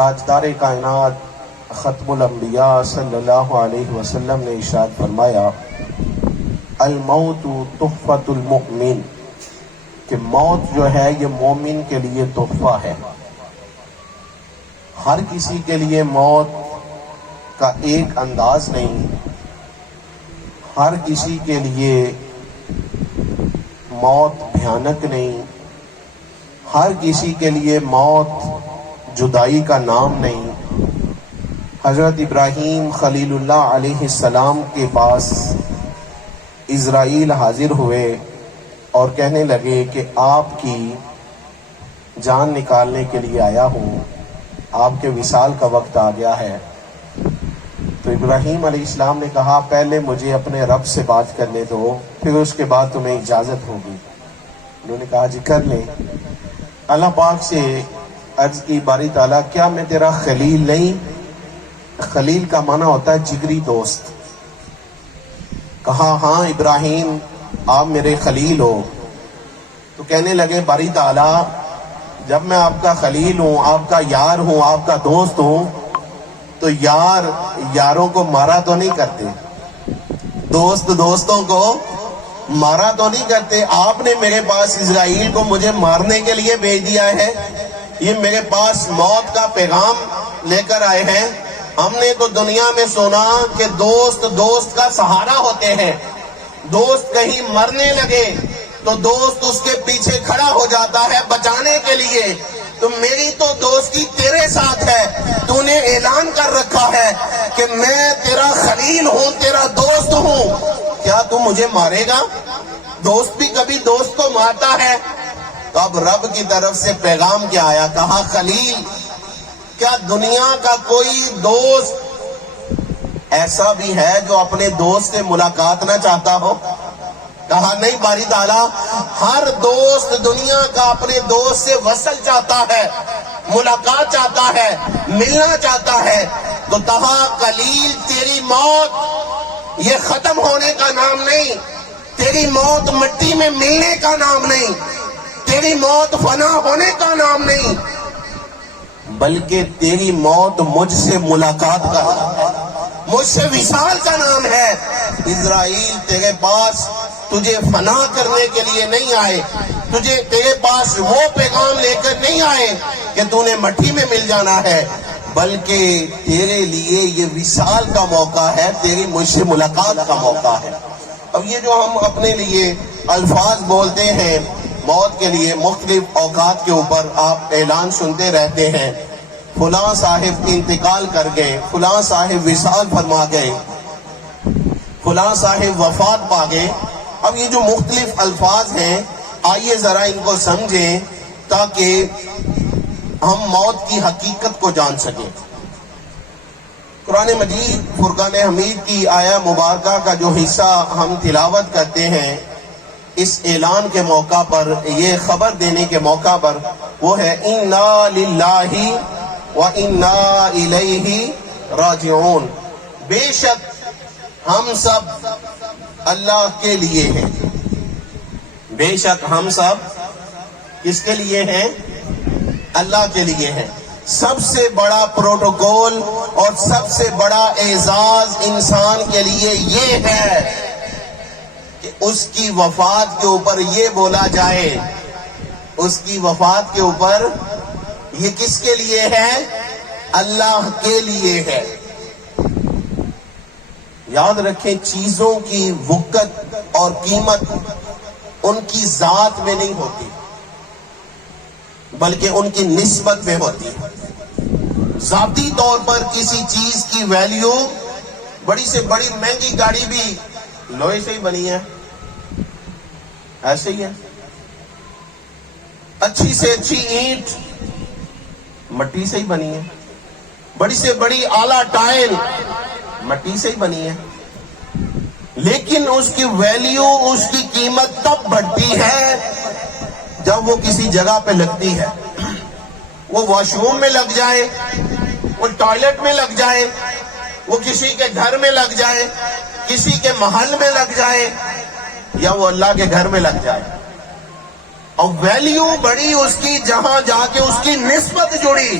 تاجدار کائنات ختم الانبیاء صلی اللہ علیہ وسلم نے ارشاد فرمایا الموت تحفۃ المؤمن، کہ موت جو ہے یہ مومن کے لیے تحفہ ہے۔ ہر کسی کے لیے موت کا ایک انداز نہیں، ہر کسی کے لیے موت بھیانک نہیں، ہر کسی کے لیے موت جدائی کا نام نہیں۔ حضرت ابراہیم خلیل اللہ علیہ السلام کے پاس عزرائیل حاضر ہوئے اور کہنے لگے کہ آپ کی جان نکالنے کے لیے آیا ہوں، آپ کے وصال کا وقت آ گیا ہے۔ تو ابراہیم علیہ السلام نے کہا پہلے مجھے اپنے رب سے بات کرنے دو، پھر اس کے بعد تمہیں اجازت ہوگی۔ انہوں نے کہا جی کر لیں۔ اللہ پاک سے عرض کی باری تعالیٰ کیا میں تیرا خلیل نہیں؟ خلیل کا معنی ہوتا ہے جگری دوست۔ کہا ہاں ابراہیم آپ میرے خلیل ہو۔ تو کہنے لگے باری تعالیٰ جب میں آپ کا خلیل ہوں، آپ کا یار ہوں، آپ کا دوست ہوں، تو یاروں کو مارا تو نہیں کرتے، دوستوں کو مارا تو نہیں کرتے۔ آپ نے میرے پاس اسرائیل کو مجھے مارنے کے لیے بھیج دیا ہے، یہ میرے پاس موت کا پیغام لے کر آئے ہیں۔ ہم نے تو دنیا میں سنا کہ دوست کا سہارا ہوتے ہیں، دوست کہیں مرنے لگے تو دوست اس کے پیچھے کھڑا ہو جاتا ہے بچانے کے لیے۔ تو میری تو دوستی تیرے ساتھ ہے، تو نے اعلان کر رکھا ہے کہ میں تیرا خلیل ہوں، تیرا دوست ہوں، کیا تو مجھے مارے گا؟ دوست بھی کبھی دوست کو مارتا ہے۔ تو اب رب کی طرف سے پیغام کیا آیا؟ کہا خلیل کیا دنیا کا کوئی دوست ایسا بھی ہے جو اپنے دوست سے ملاقات نہ چاہتا ہو؟ کہا نہیں باری تعالیٰ، ہر دوست دنیا کا اپنے دوست سے وصل چاہتا ہے، ملاقات چاہتا ہے، ملنا چاہتا ہے۔ تو کہا خلیل تیری موت یہ ختم ہونے کا نام نہیں، تیری موت مٹی میں ملنے کا نام نہیں، تیری موت فنا ہونے کا نام نہیں، بلکہ تیری موت مجھ سے ملاقات کا، مجھ سے وصال کا نام ہے۔ اسرائیل تیرے پاس تجھے فنا کرنے کے لیے نہیں آئے، تیرے پاس وہ پیغام لے کر نہیں آئے کہ تو نے مٹی میں مل جانا ہے، بلکہ تیرے لیے یہ وصال کا موقع ہے، تیری مجھ سے ملاقات کا موقع ہے۔ اب یہ جو ہم اپنے لیے الفاظ بولتے ہیں موت کے لیے، مختلف اوقات کے اوپر آپ اعلان سنتے رہتے ہیں، فلاں صاحب انتقال کر گئے، فلاں صاحب وصال فرما گئے، فلاں صاحب وفات پا گئے۔ اب یہ جو مختلف الفاظ ہیں آئیے ذرا ان کو سمجھیں تاکہ ہم موت کی حقیقت کو جان سکیں۔ قرآن مجید فرقان حمید کی آیہ مبارکہ کا جو حصہ ہم تلاوت کرتے ہیں اس اعلان کے موقع پر، یہ خبر دینے کے موقع پر، وہ ہے اِنَّا لِلَّهِ وَإِنَّا إِلَيْهِ راجعون، بے شک ہم سب اللہ کے لیے ہیں، بے شک ہم سب کس کے لیے ہیں؟ اللہ کے لیے ہیں۔ سب سے بڑا پروٹوکول اور سب سے بڑا اعزاز انسان کے لیے یہ ہے کہ اس کی وفات کے اوپر یہ بولا جائے، اس کی وفات کے اوپر یہ کس کے لیے ہے؟ اللہ کے لیے ہے۔ یاد رکھیں چیزوں کی وقت اور قیمت ان کی ذات میں نہیں ہوتی بلکہ ان کی نسبت میں ہوتی ہے۔ ذاتی طور پر کسی چیز کی ویلیو، بڑی سے بڑی مہنگی گاڑی بھی لوہے سے ہی بنی ہے، ایسے ہی ہے۔ اچھی سے اچھی اینٹ مٹی سے ہی بنی ہے، بڑی سے بڑی اعلیٰ ٹائل مٹی سے ہی بنی ہے، لیکن اس کی ویلیو، اس کی قیمت تب بڑھتی ہے جب وہ کسی جگہ پہ لگتی ہے۔ وہ واش روم میں لگ جائے، وہ ٹوائلٹ میں لگ جائے، وہ کسی کے گھر میں لگ جائے، کسی کے محل میں لگ جائے، یا وہ اللہ کے گھر میں لگ جائے۔ اور ویلیو بڑی اس کی جہاں جا کے اس کی نسبت جڑی،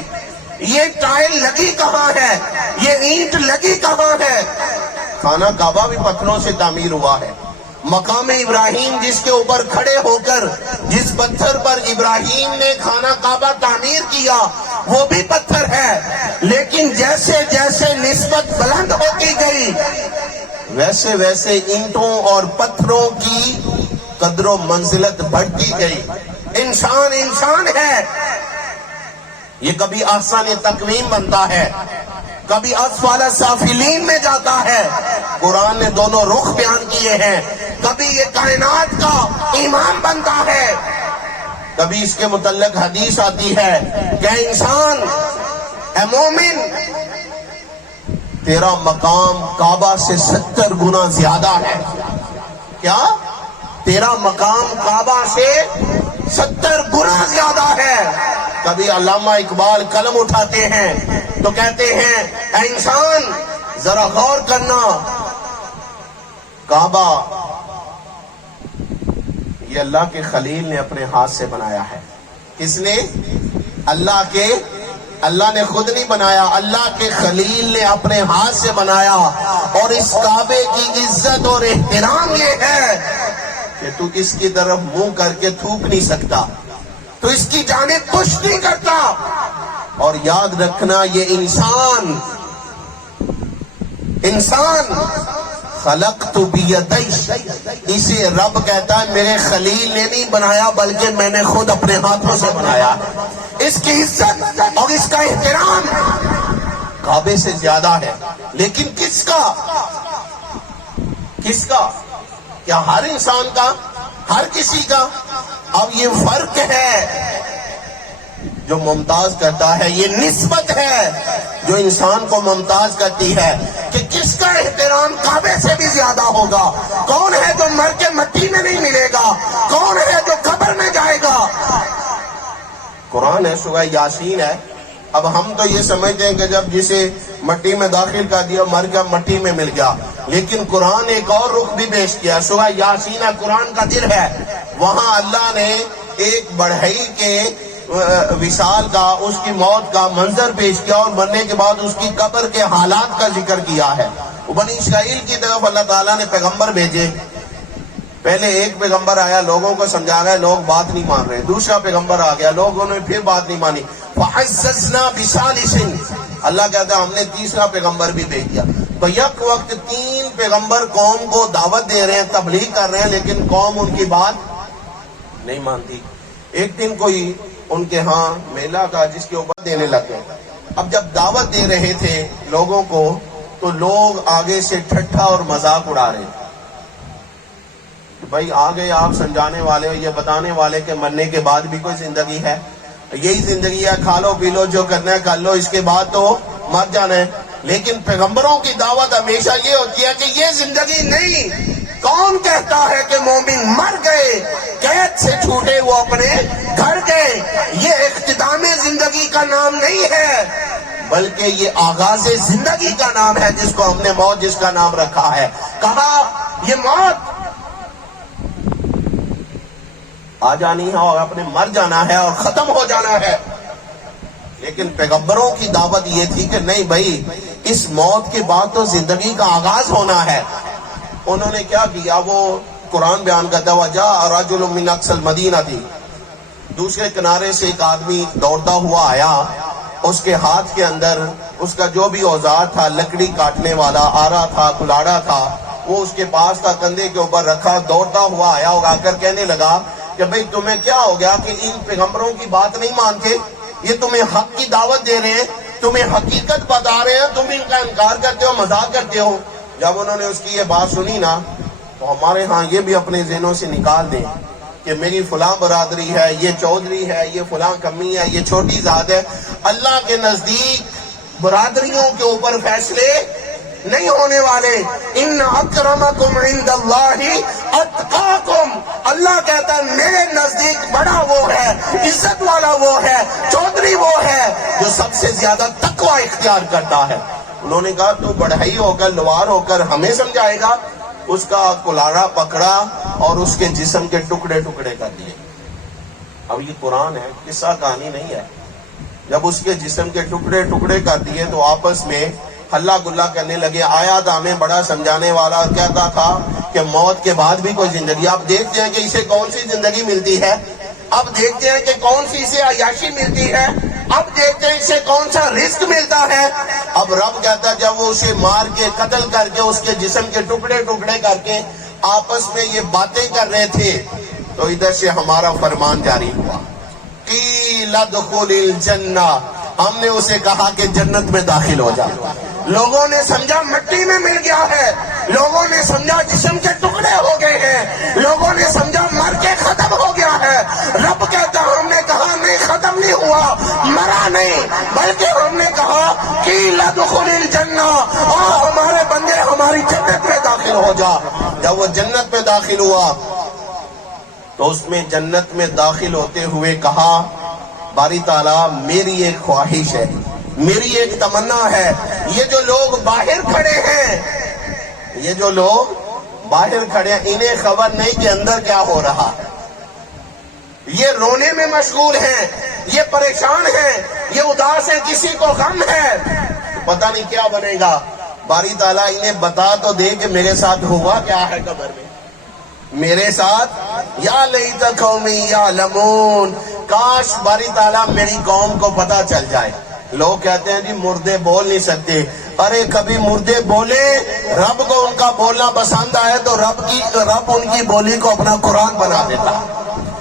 یہ ٹائل لگی کہاں ہے، یہ اینٹ لگی کہاں ہے؟ خانہ کعبہ بھی پتھروں سے تعمیر ہوا ہے۔ مقام ابراہیم جس کے اوپر کھڑے ہو کر جس پتھر پر ابراہیم نے خانہ کعبہ تعمیر کیا وہ بھی پتھر ہے، لیکن جیسے جیسے نسبت بلند ہوتی گئی ویسے ویسے اینٹوں اور پتھروں کی قدر و منزلت بڑھتی گئی۔ انسان انسان ہے، یہ کبھی احسن تقویم بنتا ہے، کبھی اسفل سافلین میں جاتا ہے۔ قرآن نے دونوں رخ بیان کیے ہیں، کبھی یہ کائنات کا امام بنتا ہے، کبھی اس کے متعلق حدیث آتی ہے کہ انسان، اے مومن، تیرا مقام کعبہ سے 70 گنا زیادہ ہے۔ کیا؟ تیرا مقام کعبہ سے 70 گنا زیادہ ہے۔ کبھی علامہ اقبال قلم اٹھاتے ہیں تو کہتے ہیں اے انسان ذرا غور کرنا، کعبہ یہ اللہ کے خلیل نے اپنے ہاتھ سے بنایا ہے۔ کس نے؟ اللہ نے خود نہیں بنایا، اللہ کے خلیل نے اپنے ہاتھ سے بنایا۔ اور اس کعبے کی عزت اور احترام یہ ہے کہ تو اس کی طرف منہ کر کے تھوک نہیں سکتا، تو اس کی جانب پش نہیں کرتا۔ اور یاد رکھنا یہ انسان خلقت بیدی، اسے رب کہتا ہے میرے خلیل نے نہیں بنایا بلکہ میں نے خود اپنے ہاتھوں سے بنایا۔ اس کی عزت اور اس کا احترام کعبے سے زیادہ ہے، لیکن کس کا؟ کیا ہر انسان کا؟ ہر کسی کا؟ اب یہ فرق ہے جو ممتاز کرتا ہے، یہ نسبت ہے جو انسان کو ممتاز کرتی ہے کہ کس کا احترام کعبے سے بھی زیادہ ہوگا۔ کون ہے جو مر کے مٹی میں نہیں ملے گا؟ کون ہے جو قبر میں جائے گا؟ قرآن ہے، سورہ یاسین ہے۔ اب ہم تو یہ سمجھتے ہیں کہ جب جسے مٹی میں داخل کر دیا مر گیا، مٹی میں مل گیا، لیکن قرآن ایک اور رخ بھی پیش کیا۔ سورہ یاسین قرآن کا دل ہے، وہاں اللہ نے ایک بڑھئی کے وصال کا، اس کی موت کا منظر پیش کیا اور مرنے کے بعد اس کی قبر کے حالات کا ذکر کیا ہے۔ بنی اسرائیل کی طرف اللہ تعالیٰ نے پیغمبر بھیجے، پہلے ایک پیغمبر آیا، لوگوں کو سمجھا گیا، لوگ بات نہیں مان رہے۔ دوسرا پیغمبر آ گیا، لوگوں نے پھر بات نہیں مانی۔ فَعَزَّزْنَا بِثَالِثٍ، اللہ کہتا ہے ہم نے تیسرا پیغمبر بھی بھیج دیا۔ تو یک وقت 3 پیغمبر قوم کو دعوت دے رہے ہیں، تبلیغ کر رہے ہیں، لیکن قوم ان کی بات نہیں مانتی۔ ایک دن کوئی ان کے ہاں میلہ کا جس کے اوپر دینے لگے، اب جب دعوت دے رہے تھے لوگوں کو تو لوگ آگے سے ٹھٹھا اور مذاق اڑا رہے تھے۔ بھائی آگے آپ سمجھانے والے ہو، یہ بتانے والے کہ مرنے کے بعد بھی کوئی زندگی ہے، یہی زندگی ہے، کھا لو پی لو، جو کرنا ہے کر لو، اس کے بعد تو مر جانا ہے۔ لیکن پیغمبروں کی دعوت ہمیشہ یہ ہوتی ہے کہ یہ زندگی نہیں۔ کون کہتا ہے کہ مومن مر گئے، قید سے چھوٹے وہ اپنے گھر گئے؟ یہ اختتام زندگی کا نام نہیں ہے، بلکہ یہ آغاز زندگی کا نام ہے، جس کو ہم نے موت جس کا نام رکھا ہے۔ کہا یہ موت آ جانی ہے اور اپنے مر جانا ہے اور ختم ہو جانا ہے، لیکن پیغمبروں کی دعوت یہ تھی کہ نہیں بھائی، اس موت کے بعد تو زندگی کا آغاز ہونا ہے۔ انہوں نے کیا کیا؟ وہ قرآن بیان کرتا ہوا جاء رجل من اقصى المدینہ، دوسرے کنارے سے ایک آدمی دوڑتا ہوا آیا، اس کے ہاتھ کے اندر اس کا جو بھی اوزار تھا، لکڑی کاٹنے والا آرا تھا، کلاڑا تھا، وہ اس کے پاس تھا، کندھے کے اوپر رکھا، دوڑتا ہوا آیا اور آ کر کہنے لگا کہ بھئی تمہیں کیا ہو گیا کہ ان پیغمبروں کی بات نہیں مانتے؟ یہ تمہیں حق کی دعوت دے رہے ہیں، تمہیں حقیقت بتا رہے ہیں، تم ان کا انکار کرتے ہو، مذاق کرتے ہو۔ جب انہوں نے اس کی یہ بات سنی نا، تو ہمارے ہاں یہ بھی اپنے ذہنوں سے نکال دیں کہ میری فلاں برادری ہے، یہ چودھری ہے، یہ فلاں کمی ہے، یہ چھوٹی ذات ہے۔ اللہ کے نزدیک برادریوں کے اوپر فیصلے نہیں ہونے والے۔ ان اکرمکم عند اللہ اتقاکم، اللہ کہتا ہے میرے نزدیک بڑا وہ ہے، عزت والا وہ ہے، چودھری وہ ہے جو سب سے زیادہ تقوی اختیار کرتا ہے۔ انہوں نے کہا تو بڑھئی ہو کر، لوار ہو کر ہمیں سمجھائے گا؟ اس کا کلاڑا پکڑا اور اس کے جسم کے ٹکڑے ٹکڑے کر دیے۔ اب یہ قرآن ہے، قصہ کہانی نہیں ہے، جب اس کے جسم کے ٹکڑے ٹکڑے کر دیے تو آپس میں ہلا گلا کرنے لگے. آیا تھا ہمیں بڑا سمجھانے والا, کہتا تھا کہ موت کے بعد بھی کوئی زندگی. اب دیکھتے ہیں کہ اسے کون سی زندگی ملتی ہے, اب دیکھتے ہیں کہ کون سی اسے عیاشی ملتی ہے, اب دیکھتے ہیں اسے کون سا رزق ملتا ہے. اب رب کہتا ہے جب وہ اسے مار کے قتل کر کے اس کے جسم کے ٹکڑے ٹکڑے کر کے آپس میں یہ باتیں کر رہے تھے تو ادھر سے ہمارا فرمان جاری ہوا, قیل ادخل الجنہ, ہم نے اسے کہا کہ جنت میں داخل ہو جا. لوگوں نے سمجھا مٹی میں مل گیا ہے, لوگوں نے سمجھا جسم کے ٹکڑے ہو گئے ہیں, لوگوں نے سمجھا مر کے ختم ہو گیا ہے. رب کہتا ہم نے کہا نہیں, ختم نہیں ہوا, مرا نہیں, بلکہ ہم نے کہا قیل ادخل الجنہ, ہمارے بندے ہماری جنت میں داخل ہو جا. جب وہ جنت میں داخل ہوا تو اس میں جنت میں داخل ہوتے ہوئے کہا باری تعالیٰ میری ایک خواہش ہے, میری ایک تمنا ہے, یہ جو لوگ باہر کھڑے ہیں, یہ جو لوگ باہر کھڑے ہیں, انہیں خبر نہیں کہ اندر کیا ہو رہا ہے. یہ رونے میں مشغول ہیں, یہ پریشان ہیں, یہ اداس ہیں, کسی کو غم ہے, پتہ نہیں کیا بنے گا. باری تعالیٰ انہیں بتا تو دے کہ میرے ساتھ ہوا کیا ہے قبر میں, میرے ساتھ. یا لیت قومی یعلمون, کاش باری تعالیٰ میری قوم کو پتہ چل جائے. لوگ کہتے ہیں جی مردے بول نہیں سکتے. ارے کبھی مردے بولے, رب کو ان کا بولنا پسند آئے تو رب ان کی بولی کو اپنا قرآن بنا دیتا.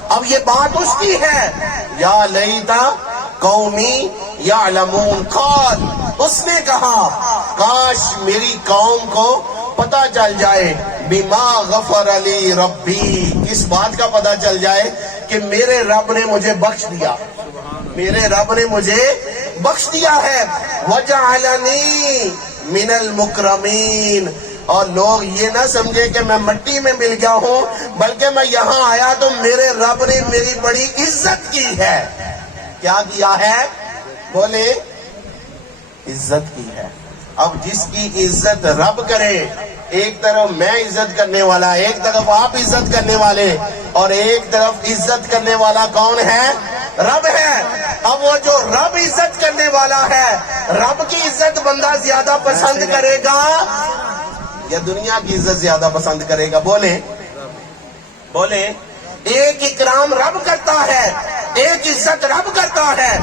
اب یہ بات اس کی ہے, یا لیتا قومی یعلمون, قال, اس نے کہا کاش میری قوم کو پتہ چل جائے, بما غفر علی ربی, کس بات کا پتہ چل جائے کہ میرے رب نے مجھے بخش دیا, میرے رب نے مجھے بخش دیا ہے. وجعلنی من المکرمین, اور لوگ یہ نہ سمجھے کہ میں مٹی میں مل گیا ہوں, بلکہ میں یہاں آیا تو میرے رب نے میری بڑی عزت کی ہے. کیا کیا ہے بولے, عزت کی ہے. اب جس کی عزت رب کرے, ایک طرف میں عزت کرنے والا, ایک طرف آپ عزت کرنے والے, اور ایک طرف عزت کرنے والا کون ہے, رب ہے. اب وہ جو رب عزت کرنے والا ہے, رب کی عزت بندہ زیادہ پسند کرے گا یا دنیا کی عزت زیادہ پسند کرے گا؟ بولیں بولیں. ایک اکرام رب کرتا ہے, ایک عزت رب کرتا ہے,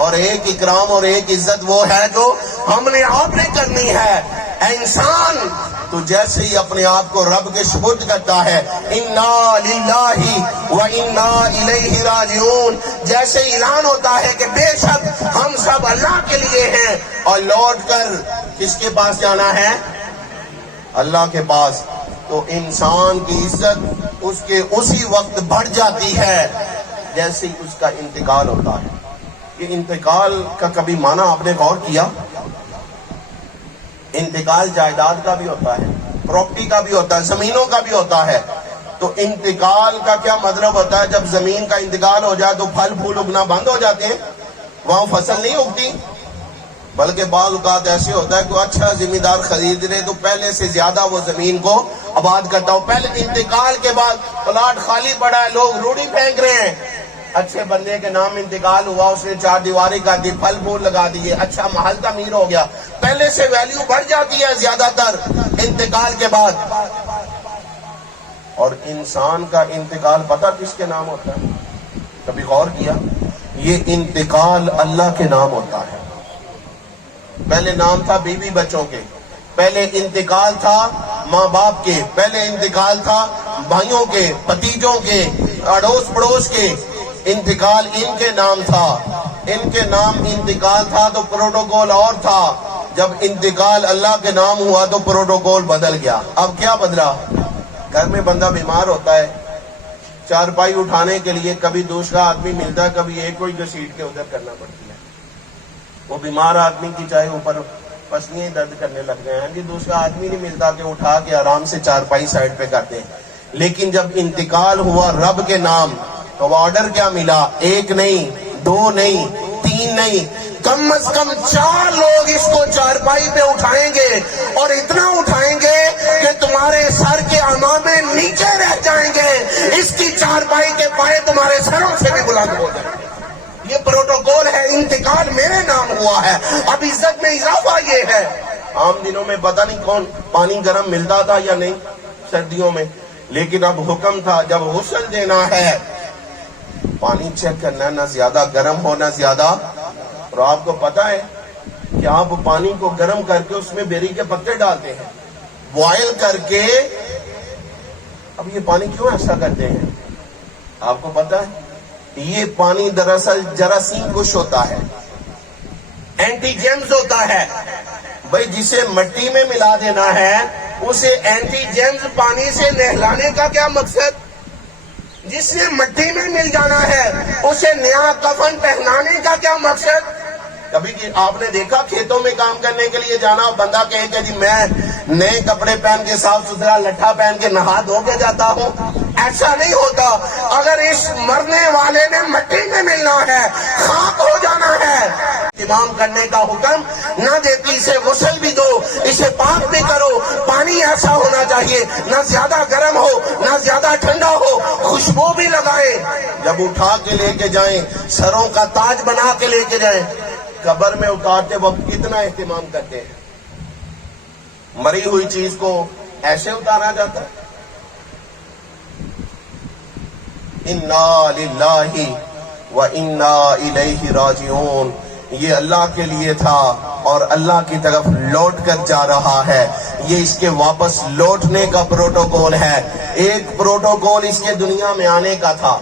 اور ایک اکرام اور ایک عزت وہ ہے جو ہم نے آپ نے کرنی ہے. اے انسان, تو جیسے ہی اپنے آپ کو رب کے سپرد کرتا ہے, انا للہ و انا الیہ راجعون, جیسے اعلان ہوتا ہے کہ بے شک ہم سب اللہ کے لیے ہیں اور لوٹ کر کس کے پاس جانا ہے, اللہ کے پاس, تو انسان کی عزت اس کے اسی وقت بڑھ جاتی ہے جیسے ہی اس کا انتقال ہوتا ہے. یہ انتقال کا کبھی معنی آپ نے غور کیا؟ انتقال جائیداد کا بھی ہوتا ہے, پراپرٹی کا بھی ہوتا ہے, زمینوں کا بھی ہوتا ہے. تو انتقال کا کیا مطلب ہوتا ہے؟ جب زمین کا انتقال ہو جائے تو پھل پھول اگنا بند ہو جاتے ہیں, وہاں فصل نہیں اگتی, بلکہ بعض اوقات ایسے ہوتا ہے کہ اچھا ذمہ دار خرید لے تو پہلے سے زیادہ وہ زمین کو آباد کرتا ہو. پہلے انتقال کے بعد پلاٹ خالی پڑا ہے, لوگ روڑی پھینک رہے ہیں, اچھے بندے کے نام انتقال ہوا, اس نے چار دیواری کر دی, پھل پھول لگا دیے, اچھا محل تعمیر ہو گیا, پہلے سے ویلیو بڑھ جاتی ہے زیادہ تر انتقال کے بعد. اور انسان کا انتقال پتہ کس کے نام ہوتا ہے؟ کبھی غور کیا؟ یہ انتقال اللہ کے نام ہوتا ہے. پہلے نام تھا بیوی بچوں کے, پہلے انتقال تھا ماں باپ کے, پہلے انتقال تھا بھائیوں کے, بھتیجوں کے, اڑوس پڑوس کے, انتقال ان کے نام تھا, ان کے نام انتقال تھا تو پروٹوکول اور تھا. جب انتقال اللہ کے نام ہوا تو پروٹوکول بدل گیا. اب کیا بدلا؟ گھر میں بندہ بیمار ہوتا ہے, چارپائی اٹھانے کے لیے کبھی دوسرا آدمی ملتا ہے, کبھی ایک کوئی گھسیٹ کے ادھر کرنا پڑتی ہے. وہ بیمار آدمی کی چاہے اوپر پسلیاں درد کرنے لگ گئے ہیں جی, دوسرا آدمی نہیں ملتا کہ اٹھا کے آرام سے چارپائی سائڈ پہ کرتے ہیں. لیکن جب انتقال ہوا رب کے نام تو آرڈر کیا ملا؟ ایک نہیں, دو نہیں, تین نہیں, کم از کم 4 لوگ اس کو چارپائی پہ اٹھائیں گے, اور اتنا اٹھائیں گے کہ تمہارے سر کے امامے نیچے رہ جائیں گے, اس کی چارپائی کے پائے تمہارے سروں سے بھی بلند ہو جائیں گے. یہ پروٹوکول ہے، انتقال میرے نام ہوا ہے، اب عزت میں اضافہ یہ ہے۔ عام دنوں میں پتہ نہیں کون پانی گرم ملتا تھا یا نہیں سردیوں میں، لیکن اب حکم تھا جب غسل دینا ہے پانی چیک کرنا، نہ زیادہ گرم ہو نہ زیادہ۔ اور آپ کو پتا ہے کہ آپ پانی کو گرم کر کے اس میں بیری کے پتے ڈالتے ہیں، بوائل کر کے۔ اب یہ پانی کیوں ایسا کرتے ہیں آپ کو پتا ہے؟ یہ پانی دراصل جراثیم کش ہوتا ہے، اینٹی جیمز ہوتا ہے۔ بھئی جسے مٹی میں ملا دینا ہے اسے اینٹی جیمز پانی سے نہلانے کا کیا مقصد؟ جس نے مٹی میں مل جانا ہے اسے نیا کفن پہنانے کا کیا مقصد؟ کبھی آپ نے دیکھا کھیتوں میں کام کرنے کے لیے جانا، بندہ کہے کہ جی میں نئے کپڑے پہن کے صاف ستھرا لٹھا پہن کے نہا دھو کے جاتا ہوں؟ ایسا نہیں ہوتا۔ اگر اس مرنے والے نے مٹی میں ملنا ہے، خاک ہو جانا ہے، اہتمام کرنے کا حکم نہ دیتی، اسے غسل بھی دو، اسے پاک بھی کرو۔ پانی ایسا ہونا چاہیے نہ زیادہ گرم ہو نہ زیادہ ٹھنڈا ہو، خوشبو بھی لگائے۔ جب اٹھا کے لے کے جائیں، سروں کا تاج بنا کے لے کے جائیں، قبر میں اتارتے وقت کتنا اہتمام کرتے ہیں۔ مری ہوئی چیز کو ایسے اتارا جاتا ہے۔ انا للہ و انا الیہ راجعون، یہ اللہ کے لیے تھا اور اللہ کی طرف لوٹ کر جا رہا ہے۔ یہ اس کے واپس لوٹنے کا پروٹوکول ہے۔ ایک پروٹوکول اس کے دنیا میں آنے کا تھا۔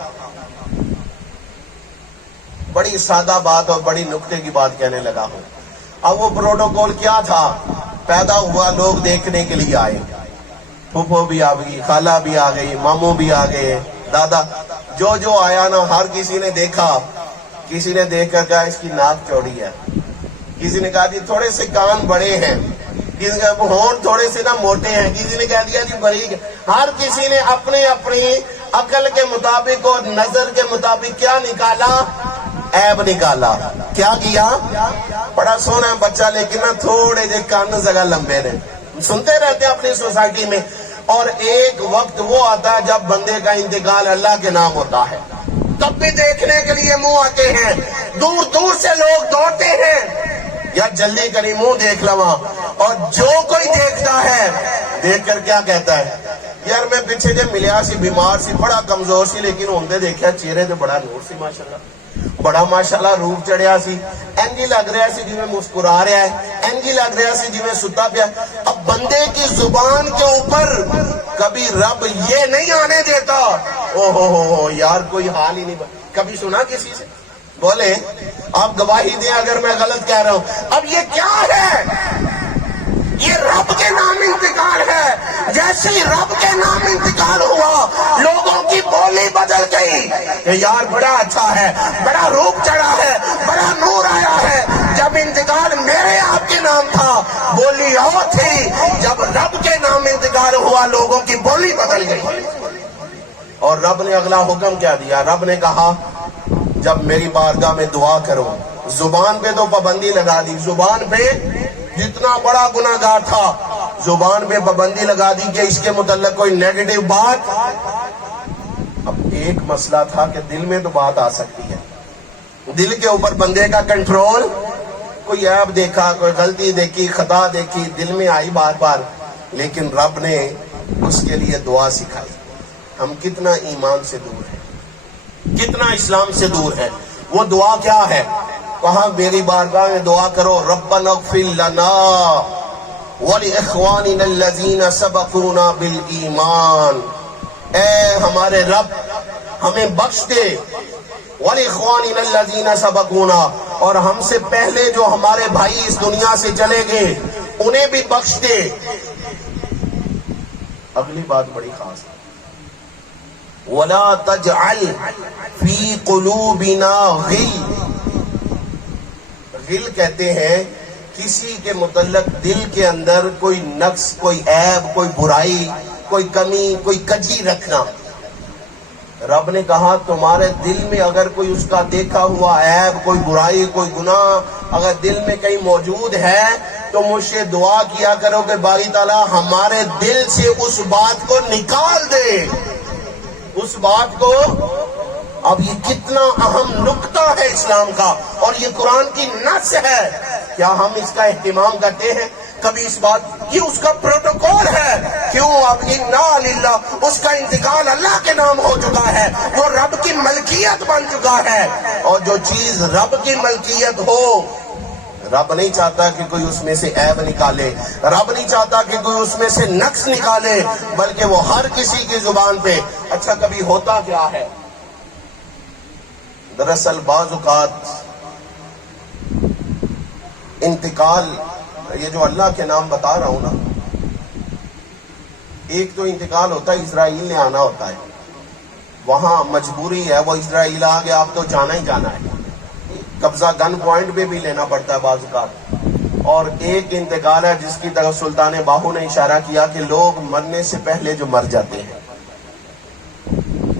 بڑی سادہ بات اور بڑی نکتے کی بات کہنے لگا ہوں۔ اب وہ پروٹوکول کیا تھا؟ پیدا ہوا لوگ دیکھنے کے لیے آئے، پھوپھو بھی آ گئی، خالہ بھی آ گئی، ماموں بھی آ گئے، دادا، جو آیا نا ہر کسی نے دیکھا۔ کسی نے دیکھ کر کہا اس کی ناک چوڑی ہے، کسی نے کہا جی تھوڑے سے کان بڑے ہیں، کسی نے کہا ہونٹ تھوڑے سے نا موٹے ہیں، کسی نے کہہ دیا جی باریک ہے۔ ہر کسی نے اپنی اپنی عقل کے مطابق اور نظر کے مطابق کیا نکالا؟ عیب نکالا۔ کیا کیا؟ بڑا سونا بچہ لیکن نا تھوڑے جے کان جگہ لمبے نے۔ سنتے رہتے ہیں اپنی سوسائٹی میں۔ اور ایک وقت وہ آتا ہے جب بندے کا انتقال اللہ کے نام ہوتا ہے، تب بھی دیکھنے کے لیے منہ آتے ہیں، دور دور سے لوگ دوڑتے ہیں، یا جلدی کری منہ دیکھ لواں۔ اور جو کوئی دیکھتا ہے دیکھ کر کیا کہتا ہے؟ یار میں پیچھے جے ملیا سی بیمار سی، بڑا کمزور سی، لیکن ہوندے دیکھا چہرے تے بڑا نور سی، ماشاءاللہ بڑا ماشاءاللہ روپ چڑھیا سی، اینجی لگ رہا سی جی میں مسکرا رہا ہے، اینجی لگ رہا سی جی میں ستا پیا۔ اب بندے کی زبان کے اوپر کبھی رب یہ نہیں آنے دیتا او ہو یار کوئی حال ہی نہیں۔ کبھی سنا کسی سے؟ بولے آپ گواہی دیں اگر میں غلط کہہ رہا ہوں۔ اب یہ کیا ہے؟ یہ رب کے نام انتقال ہے۔ جیسے ہی رب کے نام انتقال ہوا لوگوں کی بولی بدل گئی کہ یار بڑا اچھا ہے، بڑا روپ چڑھا ہے، بڑا نور آیا ہے۔ جب انتقال میرے آپ کے نام تھا بولی اور تھی، جب رب کے نام انتقال ہوا لوگوں کی بولی بدل گئی۔ اور رب نے اگلا حکم کیا دیا؟ رب نے کہا جب میری بارگاہ میں دعا کرو، زبان پہ تو پابندی لگا دی، زبان پہ جتنا بڑا گناہگار تھا زبان پہ پابندی لگا دی کہ اس کے متعلق کوئی نیگیٹو بات۔ اب ایک مسئلہ تھا کہ دل میں تو بات آ سکتی ہے، دل کے اوپر بندے کا کنٹرول۔ کوئی عیب دیکھا، کوئی غلطی دیکھی، خطا دیکھی، دل میں آئی بار بار، لیکن رب نے اس کے لیے دعا سکھائی۔ ہم کتنا ایمان سے دور ہیں، کتنا اسلام سے دور ہے۔ وہ دعا کیا ہے؟ کہا میری بارگاہ میں دعا کرو، ربنا اغفر لنا ولاخواننا الذین سبقونا بالایمان، اے ہمارے رب ہمیں بخش دے، ولاخواننا الذین سبقونا، اور ہم سے پہلے جو ہمارے بھائی اس دنیا سے چلے گئے انہیں بھی بخش دے۔ اگلی بات بڑی خاص ہے، ولا تجعل فی قلوبنا غل۔ غل کہتے ہیں کسی کے متعلق دل کے اندر کوئی نقص، کوئی عیب، کوئی برائی، کوئی کمی، کوئی کجی رکھنا۔ رب نے کہا تمہارے دل میں اگر کوئی اس کا دیکھا ہوا عیب، کوئی برائی، کوئی گناہ اگر دل میں کہیں موجود ہے تو مجھ سے دعا کیا کرو کہ باری تعالیٰ ہمارے دل سے اس بات کو نکال دے، اس بات کو اب یہ کتنا اہم نقطہ ہے اسلام کا، اور یہ قرآن کی نص ہے، کیا ہم اس کا اہتمام کرتے ہیں کبھی؟ اس بات یہ اس کا پروٹوکول ہے، کیوں؟ اب انا للہ، اس کا انتقال اللہ کے نام ہو چکا ہے، وہ رب کی ملکیت بن چکا ہے، اور جو چیز رب کی ملکیت ہو، رب نہیں چاہتا کہ کوئی اس میں سے عیب نکالے، رب نہیں چاہتا کہ کوئی اس میں سے نقص نکالے، بلکہ وہ ہر کسی کی زبان پہ۔ اچھا کبھی ہوتا کیا ہے؟ دراصل بعض اوقات انتقال، یہ جو اللہ کے نام بتا رہا ہوں نا، ایک تو انتقال ہوتا ہے اسرائیل نے آنا ہوتا ہے، وہاں مجبوری ہے، وہ اسرائیل آ گیا، اب تو جانا ہی جانا ہے، قبضہ گن پوائنٹ پہ بھی لینا پڑتا ہے بعض اوقات۔ اور ایک انتقال ہے جس کی طرف سلطان باہو نے اشارہ کیا کہ لوگ مرنے سے پہلے جو مر جاتے ہیں،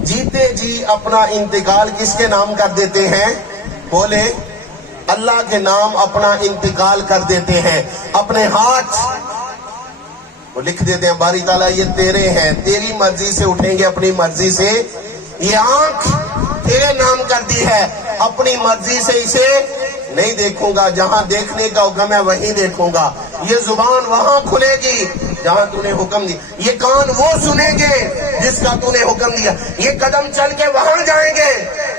جیتے جی اپنا انتقال کس کے نام کر دیتے ہیں؟ بولے، اللہ کے نام اپنا انتقال کر دیتے ہیں، اپنے ہاتھ وہ لکھ دیتے ہیں، باری تعالیٰ یہ تیرے ہیں، تیری مرضی سے اٹھیں گے، اپنی مرضی سے، یہ آنکھ تیرے نام کر دی ہے، اپنی مرضی سے اسے نہیں دیکھوں گا، جہاں دیکھنے کا حکم ہے وہیں دیکھوں گا، یہ زبان وہاں کھلے گی جہاں تو نے حکم دیا، یہ کان وہ سنیں گے جس کا تو نے حکم دیا، یہ قدم چل کے وہاں جائیں گے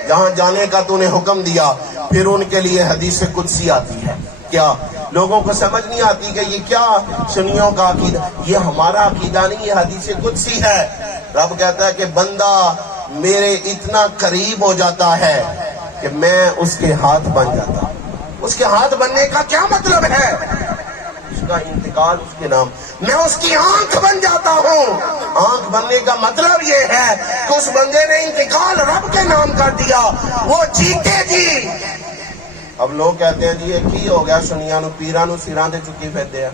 جہاں جانے کا تو نے حکم دیا۔ پھر ان کے لیے حدیث قدسی آتی ہے، کیا لوگوں کو سمجھ نہیں آتی کہ یہ کیا سنیوں کا عقیدہ؟ یہ ہمارا عقیدہ نہیں، یہ حدیث قدسی ہے۔ رب کہتا ہے کہ بندہ میرے اتنا قریب ہو جاتا ہے کہ میں اس کے ہاتھ بن جاتا ہوں۔ اس کے ہاتھ بننے کا کیا مطلب ہے؟ اس کا انتقال اس کے نام، میں اس کی آنکھ بن جاتا ہوں۔ آنکھ بننے کا مطلب یہ ہے کہ اس بندے نے انتقال رب کے نام کر دیا، وہ جیتے جی۔ اب لوگ کہتے ہیں جی یہ کی ہو گیا، سنیاں نو پیراں نو سراں تے چکی پھردے ہیں۔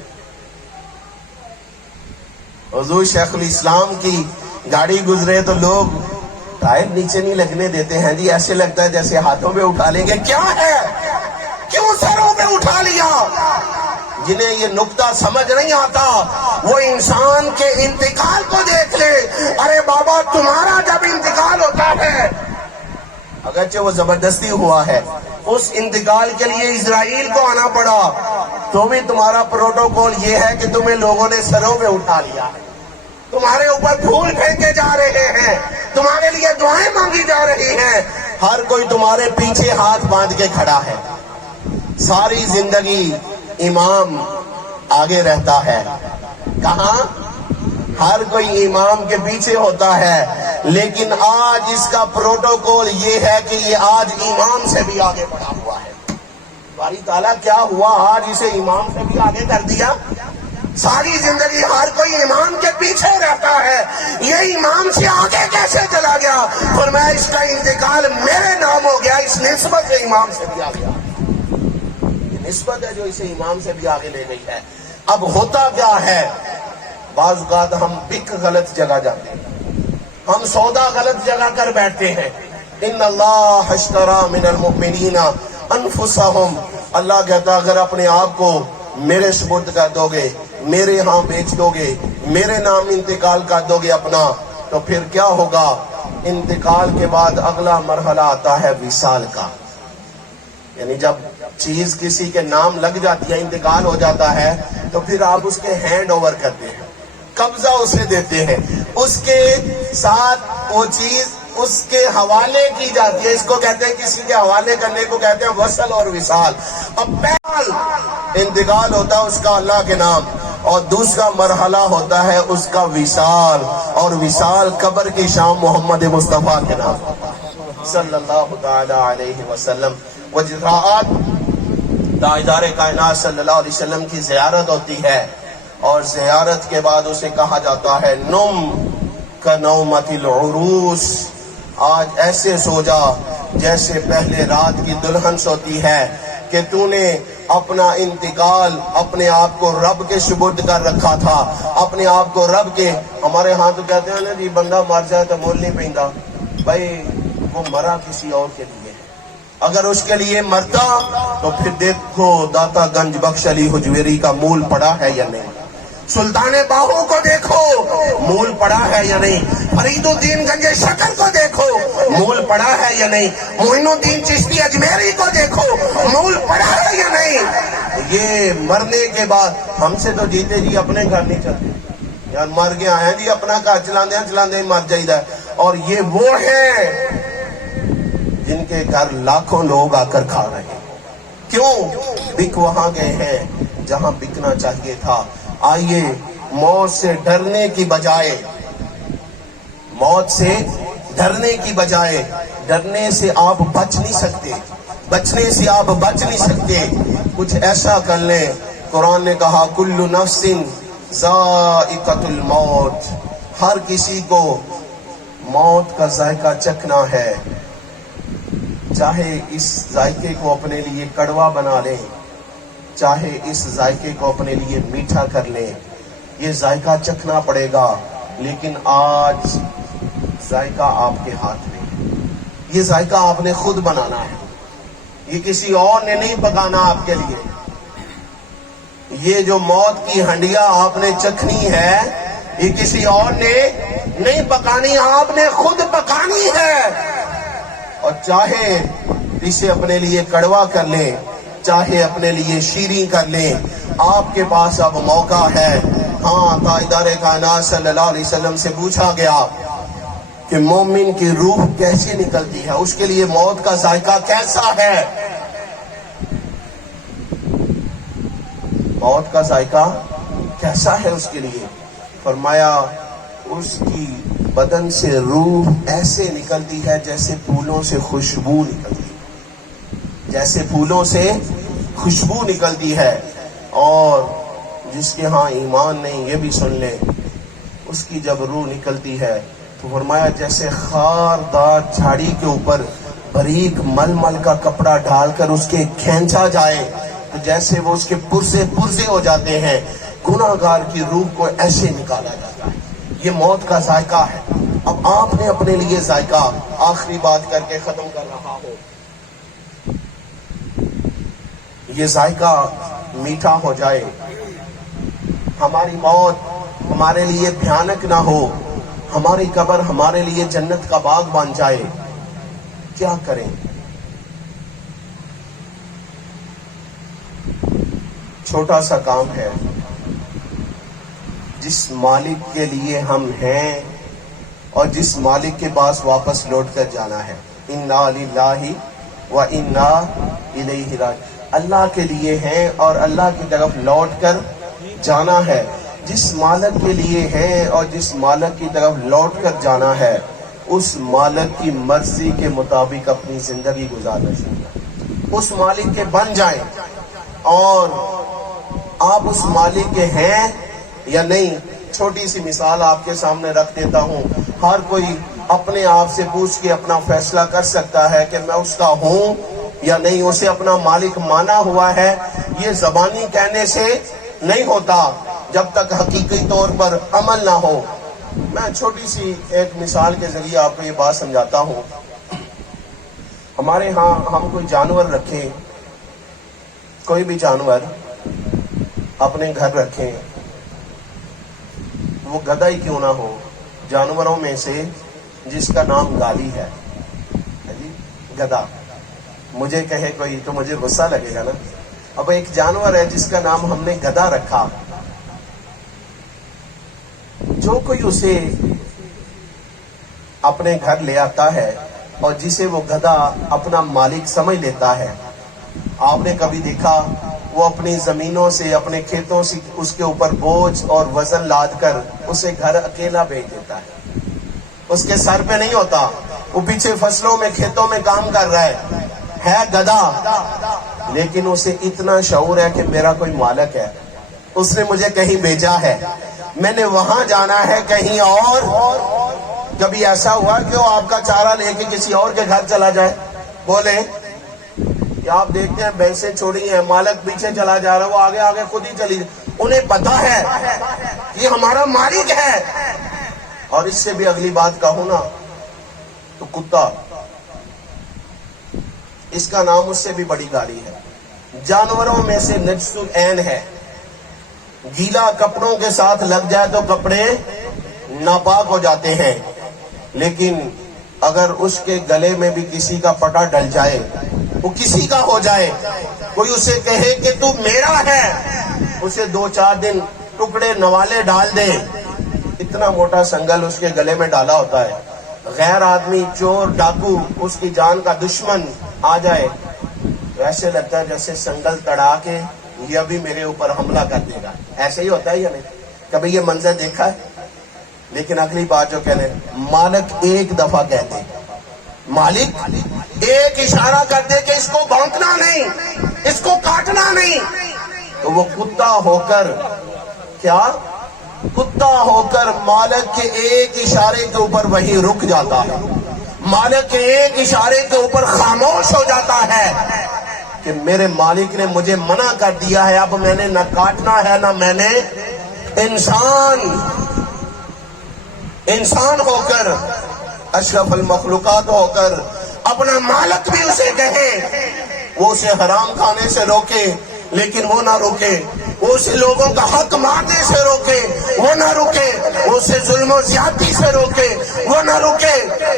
حضور شیخ الاسلام کی گاڑی گزرے تو لوگ ٹائر نیچے نہیں لگنے دیتے ہیں جی، ایسے لگتا ہے جیسے ہاتھوں پہ اٹھا لیں گے۔ کیا ہے؟ کیوں سروں پہ اٹھا لیا؟ جنہیں یہ نقطہ سمجھ نہیں آتا وہ انسان کے انتقال کو دیکھ لے۔ ارے بابا تمہارا جب انتقال ہوتا ہے، اگرچہ وہ زبردستی ہوا ہے، اس انتقال کے لیے اسرائیل کو آنا پڑا، تو بھی تمہارا پروٹوکول یہ ہے کہ تمہیں لوگوں نے سروں پہ اٹھا لیا ہے، تمہارے اوپر پھول پھینکے جا رہے ہیں، تمہارے لیے دعائیں مانگی جا رہی ہیں، ہر کوئی تمہارے پیچھے ہاتھ باندھ کے کھڑا ہے۔ ساری زندگی امام آگے رہتا ہے، کہاں؟ ہر کوئی امام کے پیچھے ہوتا ہے، لیکن آج اس کا پروٹوکول یہ ہے کہ یہ آج امام سے بھی آگے بڑھا ہوا ہے۔ باری تعالیٰ کیا ہوا؟ آج اسے امام سے بھی آگے کر دیا۔ ساری زندگی ہر کوئی امام کے پیچھے رہتا ہے، یہ امام سے آگے کیسے چلا گیا؟ فرمایا اس کا انتقال میرے نام ہو گیا، اس نسبت سے امام سے بھی آگے، یہ نسبت ہے جو اسے امام سے بھی آگے لے گئی ہے۔ اب ہوتا کیا ہے؟ بعض اوقات ہم بک غلط جگہ جاتے ہیں، ہم سودا غلط جگہ کر بیٹھتے ہیں۔ ان اللہ اشترى من المؤمنین انفسهم، اللہ کہتا اگر اپنے آپ کو میرے سپرد کر دو گے، میرے ہاں بیچ دو گے، میرے نام انتقال کر دو گے اپنا، تو پھر کیا ہوگا؟ انتقال کے بعد اگلا مرحلہ آتا ہے وصال کا، یعنی جب چیز کسی کے نام لگ جاتی ہے، انتقال ہو جاتا ہے، تو پھر آپ اس کے ہینڈ اوور کرتے ہیں، قبضہ اسے دیتے ہیں، اس کے ساتھ وہ چیز اس کے حوالے کی جاتی ہے۔ اس کو کہتے ہیں، کسی کے حوالے کرنے کو کہتے ہیں وصل اور وصال۔ اب پہلا انتقال ہوتا ہے اس کا اللہ کے نام، اور دوسرا مرحلہ ہوتا ہے اس کا وصال، اور وصال قبر کی شام محمد مصطفیٰ کے نام صلی اللہ تعالی علیہ وسلم۔ وجراءات تاجدار کائنات صلی اللہ علیہ وسلم کی زیارت ہوتی ہے، اور زیارت کے بعد اسے کہا جاتا ہے نم کنومت العروس، آج ایسے سو جا جیسے پہلے رات کی دلہن سوتی ہے، کہ تو نے اپنا انتقال اپنے آپ کو رب کے سپرد کر رکھا تھا، اپنے آپ کو رب کے۔ ہمارے ہاں تو کہتے ہیں نا جی بندہ مر جائے تو مول نہیں پیندا، بھائی وہ مرا کسی اور کے لیے، اگر اس کے لیے مرتا تو پھر دیکھو داتا گنج بخش علی حجویری کا مول پڑا ہے یا نہیں۔ سلطان باہو کو دیکھو مول پڑا ہے یا نہیں، فرید الدین گنج شکر کو دیکھو مول پڑا ہے یا نہیں، معین الدین چشتی اجمیری کو دیکھو مول پڑا ہے یا نہیں۔ یہ مرنے کے بعد ہم سے تو جیتے جی اپنے گھر نہیں چلتے یار، مر گیا ہے جی اپنا گھر چلاندے مر جائیدا، اور یہ وہ ہیں جن کے گھر لاکھوں لوگ آ کر کھا رہے ہیں۔ کیوں؟ بک وہاں گئے ہیں جہاں بکنا چاہیے تھا۔ آئیے موت سے ڈرنے کی بجائے، موت سے ڈرنے کی بجائے، ڈرنے سے آپ بچ نہیں سکتے، بچنے سے آپ بچ نہیں سکتے، کچھ ایسا کر لیں۔ قرآن نے کہا کل نفس ذائقۃ الموت، ہر کسی کو موت کا ذائقہ چکھنا ہے، چاہے اس ذائقے کو اپنے لیے کڑوا بنا لیں، چاہے اس ذائقے کو اپنے لیے میٹھا کر لیں، یہ ذائقہ چکھنا پڑے گا۔ لیکن آج ذائقہ آپ کے ہاتھ میں ہے، یہ ذائقہ آپ نے خود بنانا ہے، یہ کسی اور نے نہیں پکانا آپ کے لیے۔ یہ جو موت کی ہنڈیا آپ نے چکھنی ہے یہ کسی اور نے نہیں پکانی، آپ نے خود پکانی ہے۔ اور چاہے اسے اپنے لیے کڑوا کر لیں، چاہے اپنے لیے شیریں کر لیں، آپ کے پاس اب موقع ہے۔ ہاں، تاجدار کائنات صلی اللہ علیہ وسلم سے پوچھا گیا کہ مومن کی روح کیسے نکلتی ہے، اس کے لیے موت کا ذائقہ کیسا ہے؟ موت کا ذائقہ کیسا ہے اس کے لیے؟ فرمایا اس کی بدن سے روح ایسے نکلتی ہے جیسے پھولوں سے خوشبو نکلتی ہے، جیسے پھولوں سے خوشبو نکلتی ہے۔ اور جس کے ہاں ایمان نہیں، یہ بھی سن لیں، اس کی جب روح نکلتی ہے تو فرمایا جیسے خاردار جھاڑی کے اوپر باریک مل مل کا کپڑا ڈال کر اس کے کھینچا جائے تو جیسے وہ اس کے پرزے پرزے ہو جاتے ہیں، گناہگار کی روح کو ایسے نکالا جاتا ہے۔ یہ موت کا ذائقہ ہے۔ اب آپ نے اپنے لیے ذائقہ، آخری بات کر کے ختم کر رہا ہوں، یہ ذائقہ میٹھا ہو جائے، ہماری موت ہمارے لیے بھیانک نہ ہو، ہماری قبر ہمارے لیے جنت کا باغ بن جائے، کیا کریں؟ چھوٹا سا کام ہے، جس مالک کے لیے ہم ہیں اور جس مالک کے پاس واپس لوٹ کر جانا ہے، انا للہ و انا الیہ راجعون، اللہ کے لیے ہیں اور اللہ کی طرف لوٹ کر جانا ہے۔ جس مالک کے لیے ہیں اور جس مالک کی طرف لوٹ کر جانا ہے، اس مالک کی مرضی کے مطابق اپنی زندگی گزارنا چاہیے، اس مالک کے بن جائیں۔ اور آپ اس مالک کے ہیں یا نہیں، چھوٹی سی مثال آپ کے سامنے رکھ دیتا ہوں۔ ہر کوئی اپنے آپ سے پوچھ کے اپنا فیصلہ کر سکتا ہے کہ میں اس کا ہوں یا نہیں، اسے اپنا مالک مانا ہوا ہے۔ یہ زبانی کہنے سے نہیں ہوتا جب تک حقیقی طور پر عمل نہ ہو۔ میں چھوٹی سی ایک مثال کے ذریعے آپ کو یہ بات سمجھاتا ہوں۔ ہمارے ہاں ہم کوئی جانور رکھیں، کوئی بھی جانور اپنے گھر رکھیں، وہ گدھا ہی کیوں نہ ہو، جانوروں میں سے جس کا نام گالی ہے، گدھا، مجھے کہے کوئی تو مجھے غصہ لگے گا نا۔ اب ایک جانور ہے جس کا نام ہم نے گدھا رکھا، جو کوئی اسے اپنے گھر لے آتا ہے اور جسے وہ گدھا اپنا مالک سمجھ لیتا ہے، آپ نے کبھی دیکھا وہ اپنی زمینوں سے، اپنے کھیتوں سے اس کے اوپر بوجھ اور وزن لاد کر اسے گھر اکیلا بھیج دیتا ہے، اس کے سر پہ نہیں ہوتا، وہ پیچھے فصلوں میں کھیتوں میں کام کر رہا ہے گدھا، لیکن اسے اتنا شعور ہے کہ میرا کوئی مالک ہے، اس نے مجھے کہیں بھیجا ہے، میں نے وہاں جانا ہے کہیں اور۔ کبھی ایسا ہوا کہ وہ آپ کا چارہ لے کے کسی اور کے گھر چلا جائے؟ بولے کہ آپ دیکھتے ہیں بھینسیں چھوڑی ہیں، مالک پیچھے چلا جا رہا ہے، وہ آگے آگے خود ہی چلی، انہیں پتا ہے یہ ہمارا مالک ہے۔ اور اس سے بھی اگلی بات کہوں نا تو کتا، اس کا نام اس سے بھی بڑی گالی ہے، جانوروں میں سے نجس العین ہے، گیلا کپڑوں کے ساتھ لگ جائے تو کپڑے ناپاک ہو جاتے ہیں، لیکن اگر اس کے گلے میں بھی کسی کا پٹا ڈل جائے، وہ کسی کا ہو جائے، کوئی اسے کہے کہ تو میرا ہے، اسے 2-4 دن ٹکڑے نوالے ڈال دے، اتنا موٹا سنگل اس کے گلے میں ڈالا ہوتا ہے، غیر آدمی، چور، ڈاکو، اس کی جان کا دشمن آ جائے تو ایسے لگتا ہے جیسے سنگل تڑا کے یہ بھی میرے اوپر حملہ کر دے گا۔ ایسے ہی ہوتا ہے یا نہیں؟ کبھی یہ منظر دیکھا ہے؟ لیکن اگلی بات جو کہنے، مالک ایک دفعہ کہتے، مالک ایک اشارہ کر دے کہ اس کو بھونکنا نہیں، اس کو کاٹنا نہیں، تو وہ کتا ہو کر، کیا کتا ہو کر مالک کے ایک اشارے کے اوپر وہی رک جاتا ہے، مالک کے ایک اشارے کے اوپر خاموش ہو جاتا ہے کہ میرے مالک نے مجھے منع کر دیا ہے، اب میں نے نہ کاٹنا ہے نہ میں نے انسان ہو کر، اشرف المخلوقات ہو کر، اپنا مالک بھی اسے کہے، وہ اسے حرام کھانے سے روکے لیکن وہ نہ روکے، وہ اسے لوگوں کا حق مارنے سے روکے وہ نہ روکے، وہ اسے ظلم و زیادتی سے روکے وہ نہ روکے،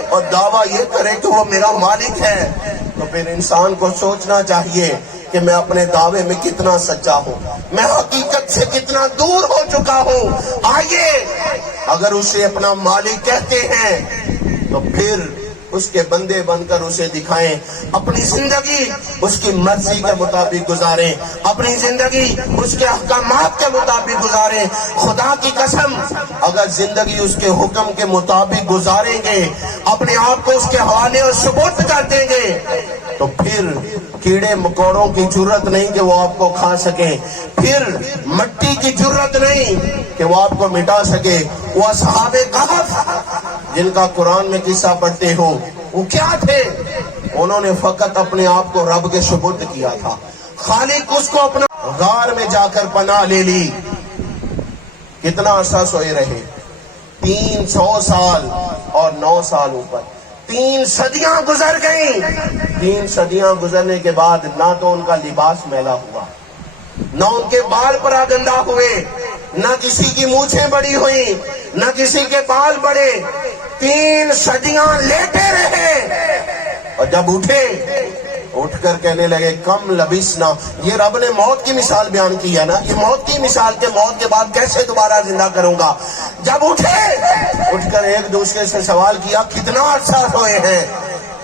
اور دعویٰ یہ کرے کہ وہ میرا مالک ہے، تو پھر انسان کو سوچنا چاہیے کہ میں اپنے دعوے میں کتنا سچا ہوں، میں حقیقت سے کتنا دور ہو چکا ہوں۔ آئیے اگر اسے اپنا مالک کہتے ہیں تو پھر اس کے بندے بن کر اسے دکھائیں، اپنی زندگی اس کی مرضی کے مطابق گزاریں، اپنی زندگی اس کے احکامات کے مطابق گزاریں۔ خدا کی قسم اگر زندگی اس کے حکم کے مطابق گزاریں گے، اپنے آپ کو اس کے حوالے اور سپرد کر دیں گے، تو پھر کیڑے مکوڑوں کی جرت نہیں کہ وہ آپ کو کھا سکیں، پھر مٹی کی جرت نہیں کہ وہ آپ کو مٹا سکے۔ وہ اصحاب کہف جن کا قرآن میں قصہ پڑھتے ہو، وہ کیا تھے؟ انہوں نے فقط اپنے آپ کو رب کے سپرد کیا تھا، خالق اس کو اپنا غار میں جا کر پناہ لے لی۔ کتنا عرصہ سوئے رہے؟ 300 سال اور 9 سال اوپر، 3 صدیاں گزر گئیں۔ 3 صدیاں گزرنے کے بعد نہ تو ان کا لباس میلا ہوا، نہ ان کے بال پراگندہ ہوئے، نہ کسی کی مونچھیں بڑی ہوئی، نہ کسی کے بال بڑے، 3 صدیاں لیٹے رہے، اور جب اٹھ کر کہنے لگے کم لبسنا۔ یہ رب نے موت کی مثال بیان کی ہے نا، یہ موت کی مثال کہ موت کے بعد کیسے دوبارہ زندہ کروں گا۔ جب اٹھ کر ایک دوسرے سے سوال کیا کتنا عرصہ سوئے ہیں؟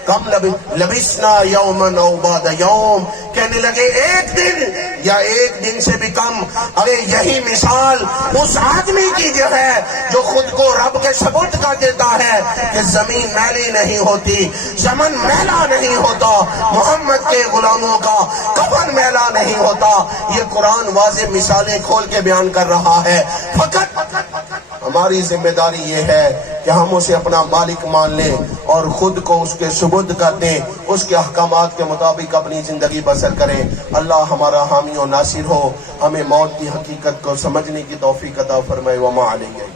کم لبسنا یومن او بعد یوم، کہنے لگے 1 دن یا 1 دن سے بھی کم۔ ارے یہی مثال اس آدمی کی جو ہے جو خود کو رب کے سپرد کر دیتا ہے کہ زمین میلی نہیں ہوتی، زمن میلا نہیں ہوتا، محمد کے غلاموں کا کفن میلا نہیں ہوتا۔ یہ قرآن واضح مثالیں کھول کے بیان کر رہا ہے۔ فقط ہماری ذمہ داری یہ ہے کہ ہم اسے اپنا مالک مان لیں اور خود کو اس کے سپرد کر دیں، اس کے احکامات کے مطابق اپنی زندگی بسر کریں۔ اللہ ہمارا حامی و ناصر ہو، ہمیں موت کی حقیقت کو سمجھنے کی توفیق عطا فرمائے۔ وما علیہ